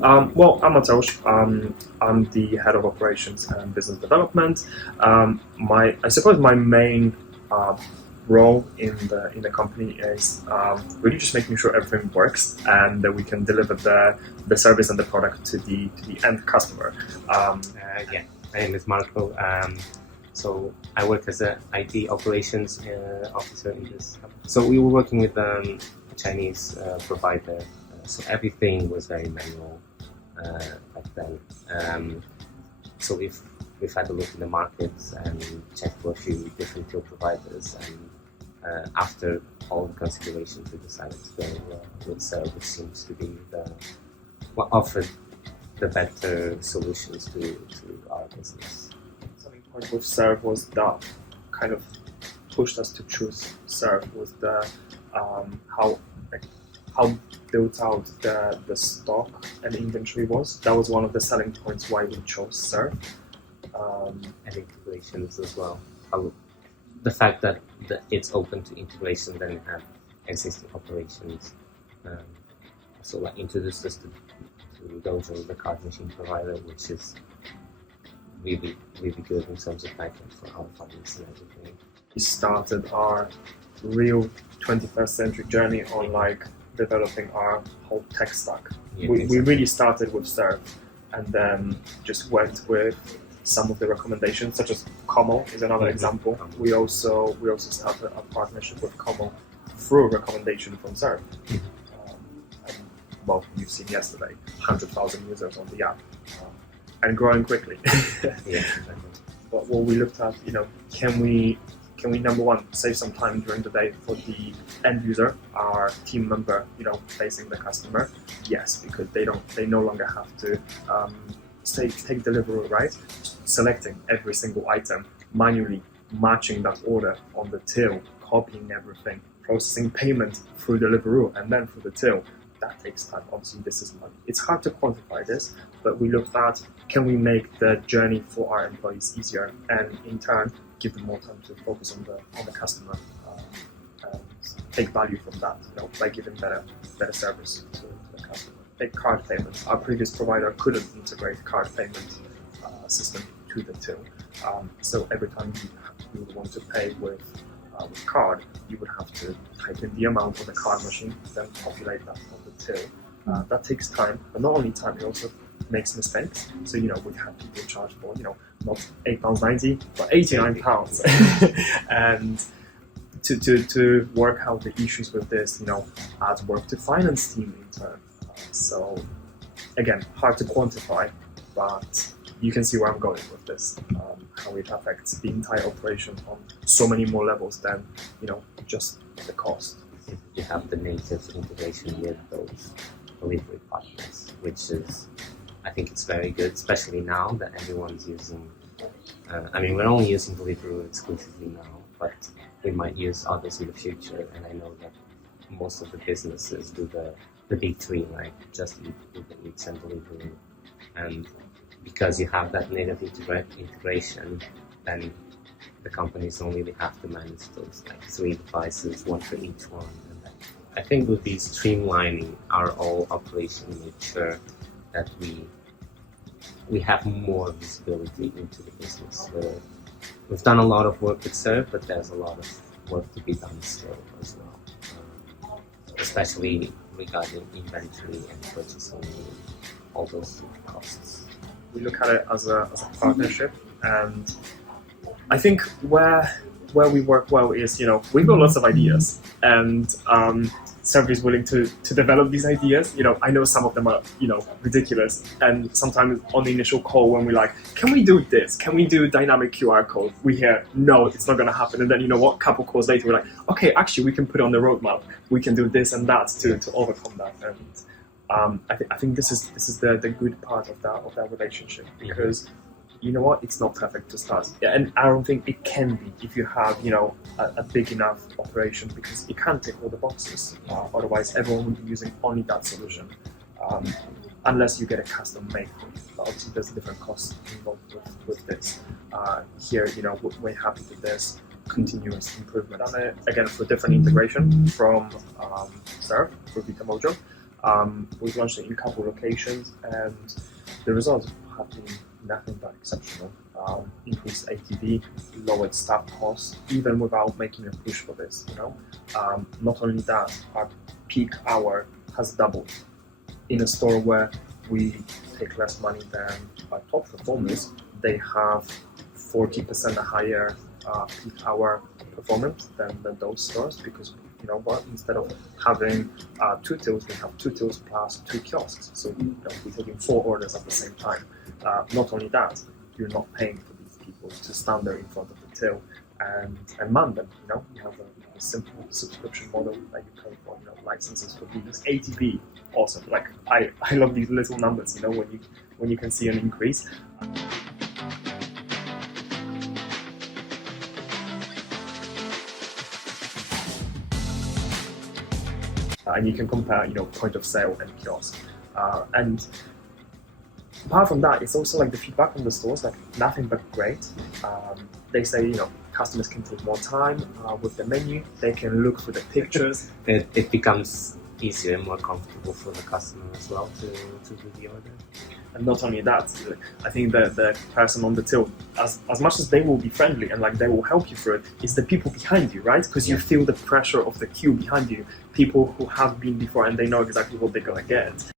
Well, I'm Mateusz. I'm the head of operations and business development. I suppose my main uh, role in the company is really just making sure everything works and that we can deliver the service and the product to the end customer. Yeah, my name is Marco. So I work as an IT operations officer in this company. So we were working with a Chinese provider. So everything was very manual back then. So we've had a look in the markets and checked for a few different tool providers, and after all the considerations, we decided to go with Syrve, which seems to be what offered the better solutions to our business. Something point with Syrve was that kind of pushed us to choose Syrve was the how built out the stock and inventory was. That was one of the selling points why we chose Syrve. And integrations as well. The fact that it's open to integration, then have existing operations. So like introduced us to Dojo, the card machine provider, which is really good in terms of backend for our finance and everything. We started our real 21st century journey on like developing our whole tech stack. Yeah, we really started with Syrve and then just went with some of the recommendations, such as Como is another example. We also started a partnership with Como through a recommendation from Syrve. Well, you've seen yesterday, 100,000 users on the app, and growing quickly. Yeah, exactly. But what we looked at, can we number one save some time during the day for the end user, our team member, facing the customer? Yes, because they no longer have to take delivery, right? Selecting every single item, manually matching that order on the till, copying everything, processing payment through Deliveroo and then through the till. That takes time. Obviously, this is money. It's hard to quantify this, but we looked at, can we make the journey for our employees easier and in turn give them more time to focus on the customer and take value from that, by giving better service to the customer. Take card payments. Our previous provider couldn't integrate card payment system to the till. So every time you would want to pay with card, you would have to type in the amount on the card machine, then populate that on the till. That takes time, but not only time, it also makes mistakes. So, we have people charged for, not £8.90, but £89. And to work out the issues with this, adds work to finance team in turn. So, again, hard to quantify, but you can see where I'm going with this, how it affects the entire operation on so many more levels than, just the cost. You have the native integration with those delivery partners, which is, I think it's very good, especially now that everyone's using, we're only using Deliveroo exclusively now, but we might use others in the future, and I know that most of the businesses do the big three, like Just Eat, Uber Eats and Deliveroo, and because you have that native integration, then the companies don't really have to manage those like 3 devices, one for each one. And then I think with these streamlining our whole operation, make sure that we have more visibility into the business. We've done a lot of work with Syrve, but there's a lot of work to be done still as well, especially regarding inventory and purchasing, all those costs. We look at it as a partnership, and I think where we work well is, we've got lots of ideas, and Syrve is willing to develop these ideas. I know some of them are, ridiculous, and sometimes on the initial call when we're like, can we do this? Can we do dynamic QR code? We hear, no, it's not going to happen. And then, couple calls later, we're like, okay, actually, we can put it on the roadmap. We can do this and that to overcome that. And I think this is the good part of that relationship, because you know what, it's not perfect to start, and I don't think it can be if you have a big enough operation, because it can't tick all the boxes. Otherwise, everyone would be using only that solution, unless you get a custom made for you. But obviously, there's different costs involved with this. Here, we're happy with this continuous improvement on it. Again, for different integration from Syrve, for Vita Mojo. We've launched it in a couple of locations, and the results have been nothing but exceptional. Increased ATV, lowered staff costs, even without making a push for this. Not only that, our peak hour has doubled. In a store where we take less money than our top performers, they have 40% higher peak hour performance than those stores, because instead of having 2 tills, we have 2 tills plus 2 kiosks. So we're taking 4 orders at the same time. Not only that, you're not paying for these people to stand there in front of the till and man them. You have a simple subscription model that you pay for, licenses for these. ATV, awesome. Like I love these little numbers. When you can see an increase. And you can compare, point of sale and kiosk. And apart from that, it's also like the feedback from the stores, like nothing but great. They say, customers can take more time with the menu. They can look through the pictures. It becomes easier and more comfortable for the customer as well to do the order. And not only that, I think that the person on the till, as much as they will be friendly and they will help you through it, is the people behind you, right? Because you feel the pressure of the queue behind you, people who have been before and they know exactly what they're gonna get.